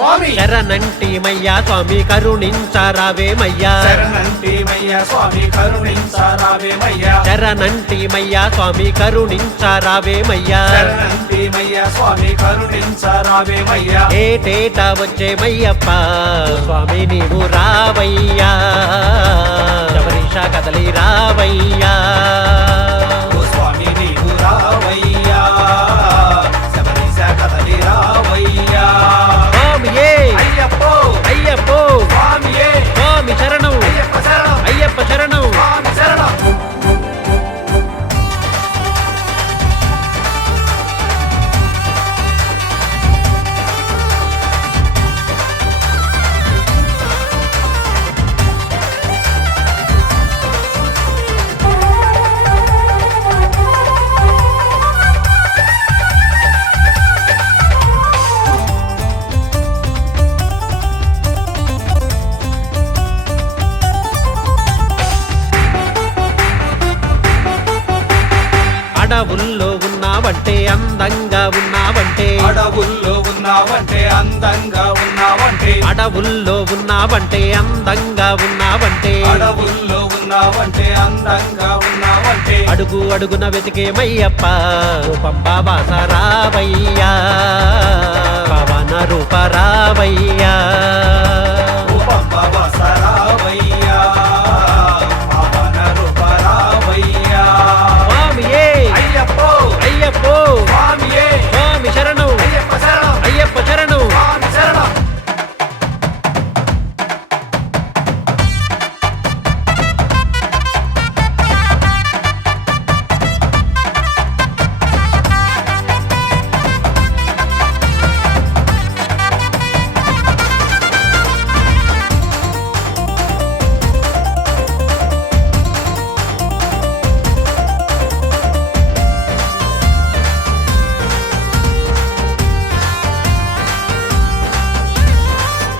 స్వామి శరణంటిమయ్యా స్వామి కరుణించరావేమయ్యా శరణంటిమయ్యా స్వామి కరుణించరావేమయ్యా శరణంటిమయ్యా స్వామి కరుణించరావేమయ్యా శరణంటిమయ్యా స్వామి కరుణించరావేమయ్యా ఏటేటా వచ్చేమయ్యప్ప స్వామి నీవు రావయ్యా శబరీష కదలి రావయ్యా ఓ స్వామి నీవు రావయ్యా శబరీష కదలి రావయ్యా స్వామియే అయ్యప్పో అయ్యప్పో స్వామియే స్వామి శరణం అయ్యప్ప శరణం అయ్యప్ప శరణం స్వామి శరణం అడవుల్లో ఉన్నావంటే అందంగా ఉన్నావంటే అడవుల్లో ఉన్నావంటే అందంగా ఉన్నావంటే అడవుల్లో ఉన్నావంటే అందంగా ఉన్నావంటే అడవుల్లో ఉన్నావంటే అందంగా ఉన్నావంటే అడుగు అడుగున వెతికేమయ్యప్ప ఓ పంబా వాస రావయ్యా పవన రూప రావయ్యా ఓ పంబ వాస రావయ్యా పవన రూప రావయ్యా స్వామియే అయ్యప్పో అయ్యప్పో స్వామియే స్వామి శరణం అయ్యప్ప శరణం అయ్యప్ప శరణం స్వామి శరణం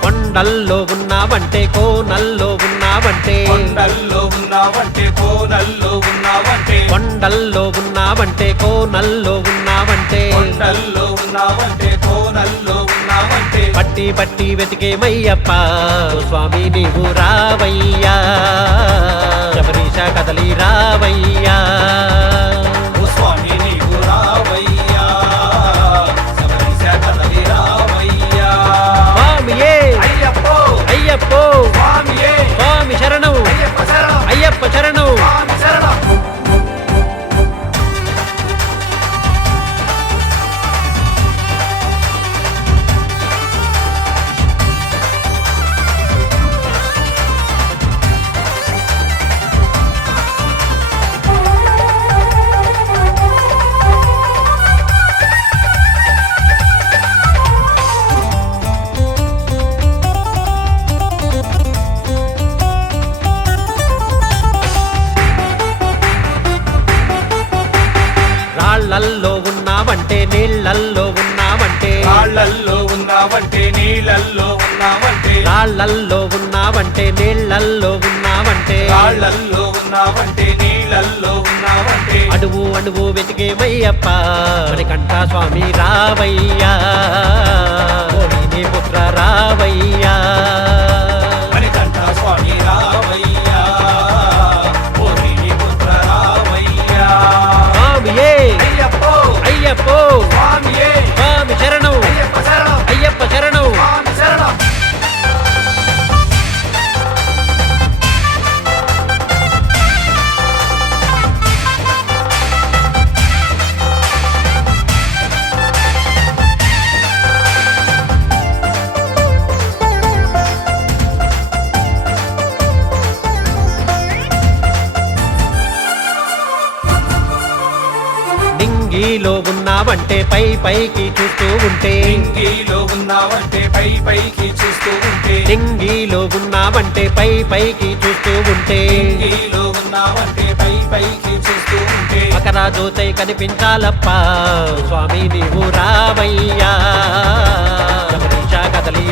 కొండల్లో ఉన్నావంటే కోనల్లో ఉన్నావంటే కొండల్లో ఉన్నావంటే కోనల్లో ఉన్నావంటే కొండల్లో ఉన్నావంటే కోనల్లో ఉన్నావంటే కొండల్లో ఉన్నావంటే కోనల్లో ఉన్నావంటే పట్టి పట్టి వెతికేమయ్యప్ప స్వామి నీవు రావయ్యా శబరీష కదలి రావయ్యా ఓ స్వామి నీవు రావయ్యా శబరీష కదలి రావయ్యా స్వామియే అయ్యప్పో అయ్యప్పో స్వామియే స్వామి శరణం అయ్యప్ప శరణం అయ్యప్ప శరణం స్వామి శరణం రాళ్ళల్లో ఉన్నావంటే నీళ్ళల్లో ఉన్నావంటే రాళ్ళల్లో ఉన్నావంటే నీళ్ళల్లో ఉన్నావంటే రాళ్ళల్లో ఉన్నావంటే నీళ్ళల్లో ఉన్నావంటే రాళ్ళల్లో ఉన్నావంటే నీళ్ళల్లో ఉన్నావంటే అడుగు అడుగు వెతికేమయ్యప్ప మణికంఠ స్వామి రావయ్యా నీ పుత్ర రావయ్యా మణికంఠ స్వామి రావయ్యా ఓరిని పుత్ర రావయ్యా స్వామియే అయ్యప్పో అయ్యప్పో స్వామియే స్వామి శరణం అయ్యప్ప శరణం అయ్యప్ప శరణం స్వామి శరణం నింగిలో ఉన్నావంటే పై పైకి చూస్తూ ఉంటే నింగిలో ఉన్నావంటే పై పైకి చూస్తూ ఉంటే నింగిలో ఉన్నావంటే పై పైకి చూస్తూ ఉంటే నింగిలో ఉన్నావంటే పై పైకి చూస్తూ ఉంటే మకరా జ్యోతై కనిపించాలప్ప స్వామి నీవు రావయ్యా శబరీష కదలి